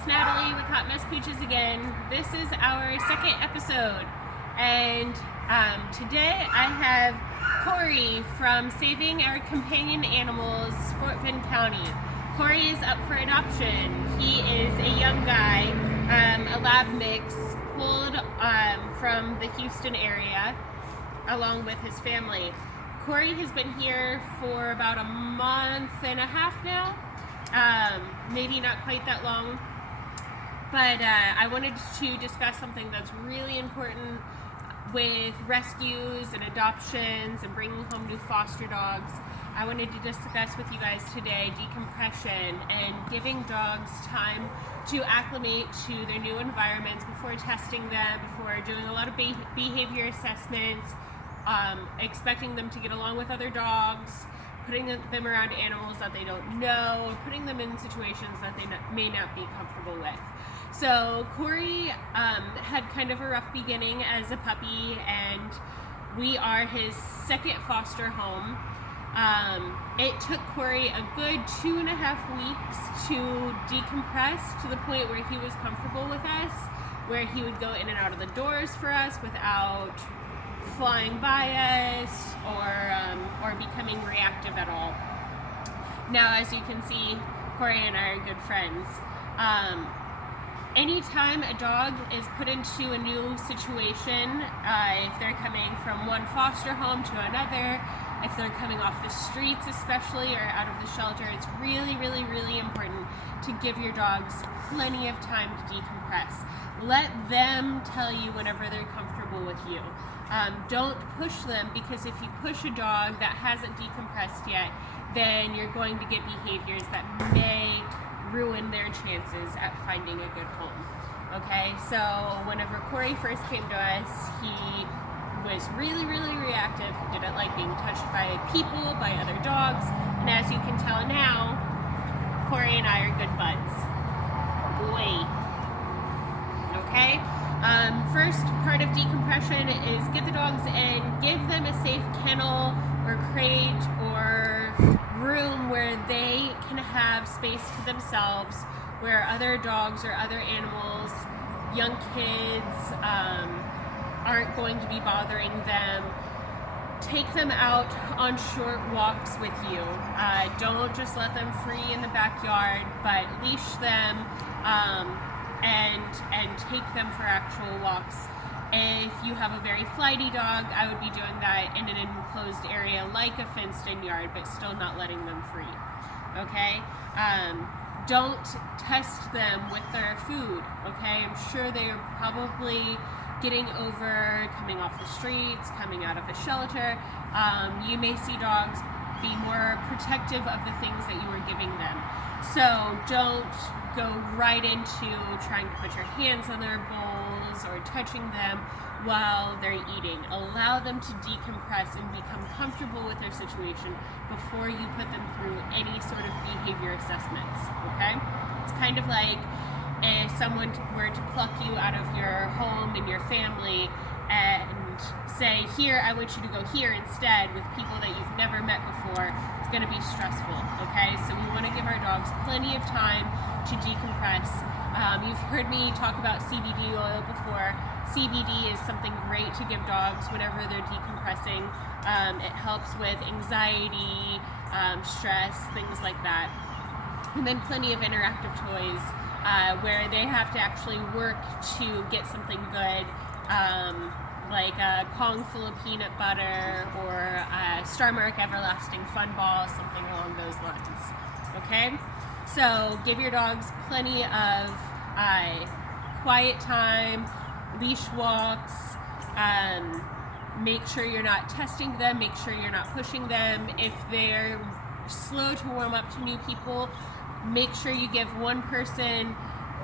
it's Natalie with Hot Mess Peaches again. This is our second episode, and today I have Cory from Saving Our Companion Animals, Fort Bend County. Cory is up for adoption. He is a young guy, a lab mix, pulled from the Houston area, along with his family. Cory has been here for about a month and a half now. Maybe not quite that long, but I wanted to discuss something that's really important with rescues and adoptions and bringing home new foster dogs. I wanted to discuss with you guys today decompression and giving dogs time to acclimate to their new environments before testing them, before doing a lot of behavior assessments, expecting them to get along with other dogs, putting them around animals that they don't know, or putting them in situations that they may not be comfortable with. So Cory had kind of a rough beginning as a puppy, and we are his second foster home. It took Cory a good 2.5 weeks to decompress to the point where he was comfortable with us, where he would go in and out of the doors for us without flying by us or becoming reactive at all. Now, as you can see, Cory and I are good friends. Anytime a dog is put into a new situation, if they're coming from one foster home to another, if they're coming off the streets especially, or out of the shelter, it's really, really, really important to give your dogs plenty of time to decompress. Let them tell you whenever they're comfortable with you. Don't push them, because if you push a dog that hasn't decompressed yet, then you're going to get behaviors that may ruin their chances at finding a good home. Okay, so whenever Cory first came to us, he was really, really reactive. He didn't like being touched by people, by other dogs, and as you can tell now, Cory and I are good buds. Boy. Okay? First part of decompression is get the dogs in, give them a safe kennel or crate or room where they can have space to themselves, where other dogs or other animals, young kids, aren't going to be bothering them. Take them out on short walks with you. Don't just let them free in the backyard, but leash them and take them for actual walks. If you have a very flighty dog, I would be doing that in an enclosed area like a fenced-in yard, but still not letting them free. Okay? Don't test them with their food. Okay? I'm sure they're probably getting over coming off the streets, coming out of a shelter. You may see dogs be more protective of the things that you are giving them. So don't go right into trying to put your hands on their bowls or touching them while they're eating. Allow them to decompress and become comfortable with their situation before you put them through any sort of behavior assessments. Okay? It's kind of like if someone were to pluck you out of your home and your family and say, here, I want you to go here instead with people that you've never met before, it's going to be stressful, okay? So we want to give our dogs plenty of time to decompress. You've heard me talk about CBD oil before. CBD is something great to give dogs whenever they're decompressing. It helps with anxiety, stress, things like that. And then plenty of interactive toys where they have to actually work to get something good, like a Kong full of peanut butter or a Star Mark Everlasting Fun Ball, something along those lines. Okay? So give your dogs plenty of quiet time, leash walks, make sure you're not testing them, make sure you're not pushing them. If they're slow to warm up to new people, make sure you give one person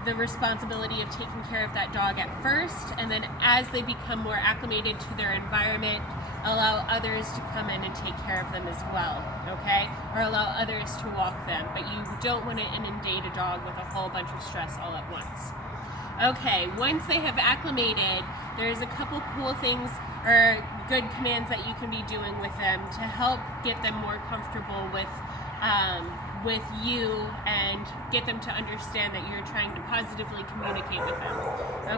the responsibility of taking care of that dog at first, and then as they become more acclimated to their environment, allow others to come in and take care of them as well, okay? Or allow others to walk them, but you don't want to inundate a dog with a whole bunch of stress all at once. Okay, once they have acclimated, there's a couple cool things or good commands that you can be doing with them to help get them more comfortable with with you and get them to understand that you're trying to positively communicate with them.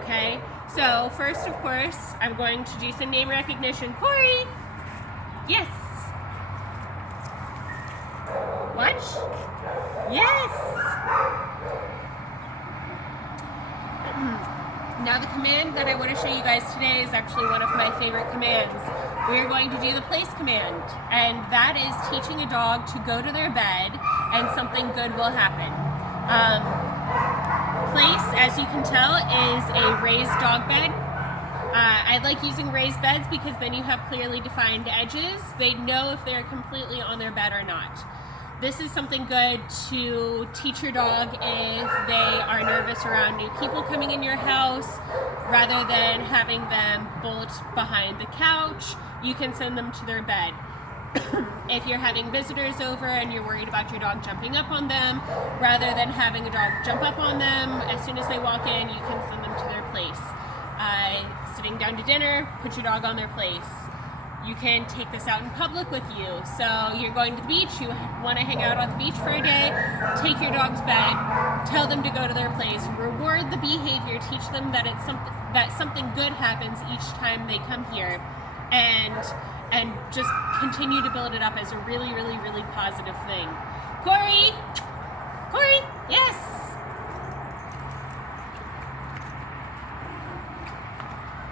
Okay? So first, of course, I'm going to do some name recognition. Cory! Yes! Watch. Yes! Now the command that I want to show you guys today is actually one of my favorite commands. We are going to do the place command, and that is teaching a dog to go to their bed and something good will happen. Place, as you can tell, is a raised dog bed. I like using raised beds because then you have clearly defined edges. They know if they're completely on their bed or not. This is something good to teach your dog if they are nervous around new people coming in your house. Rather than having them bolt behind the couch, you can send them to their bed. If you're having visitors over and you're worried about your dog jumping up on them, rather than having a dog jump up on them, as soon as they walk in, you can send them to their place. Sitting down to dinner, put your dog on their place. You can take this out in public with you. So you're going to the beach, you want to hang out on the beach for a day, take your dog's bed, tell them to go to their place, reward the behavior, teach them that something good happens each time they come here, and just continue to build it up as a really, really, really positive thing. Cory! Cory! Yes!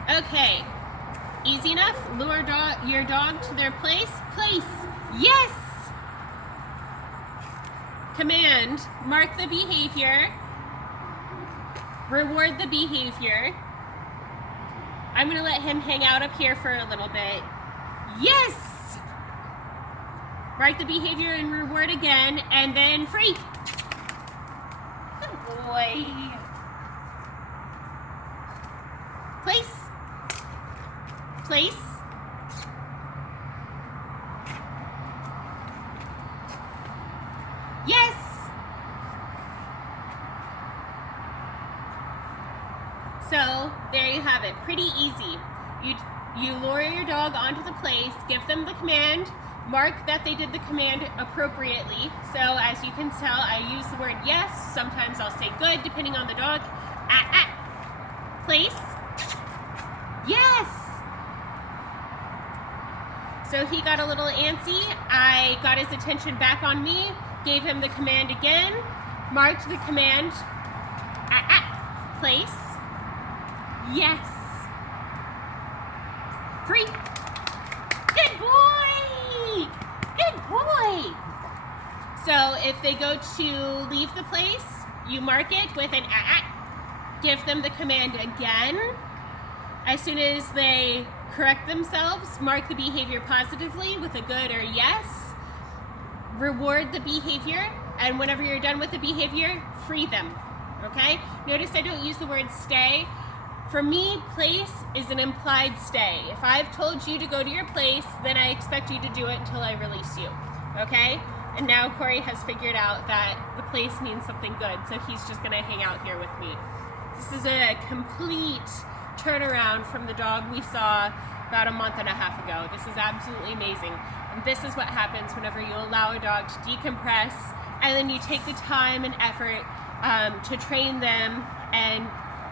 Okay. Easy enough. Lure your dog to their place. Place. Yes! Command. Mark the behavior. Reward the behavior. I'm going to let him hang out up here for a little bit. Yes! Mark the behavior and reward again, and then free. Good boy. Place. Place. Yes! So, there you have it. Pretty easy. You lure your dog onto the place, give them the command, mark that they did the command appropriately. So, as you can tell, I use the word yes. Sometimes I'll say good, depending on the dog. Place. Yes! So he got a little antsy. I got his attention back on me, gave him the command again, marked the command, place, yes, free, good boy, good boy. So if they go to leave the place, you mark it with an give them the command again. As soon as they correct themselves, mark the behavior positively with a good or yes. Reward the behavior, and whenever you're done with the behavior, free them, okay? Notice I don't use the word stay. For me, place is an implied stay. If I've told you to go to your place, then I expect you to do it until I release you, okay? And now Cory has figured out that the place means something good, so he's just gonna hang out here with me. This is a complete turnaround from the dog we saw about a month and a half ago. This is absolutely amazing. And this is what happens whenever you allow a dog to decompress, and then you take the time and effort to train them and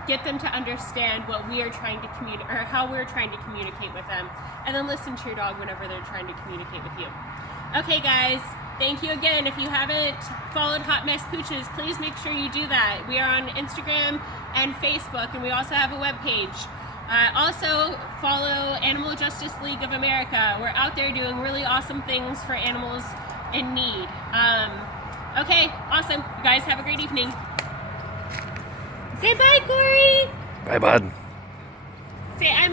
get them to understand what we are trying to communicate, or how we're trying to communicate with them, and then listen to your dog whenever they're trying to communicate with you. Okay guys, thank you again. If you haven't followed Hot Mess Pooches, please make sure you do that. We are on Instagram and Facebook, and we also have a webpage. Also, follow Animal Justice League of America. We're out there doing really awesome things for animals in need. Okay, awesome. You guys have a great evening. Say bye, Cory. Bye, bud. Say I'm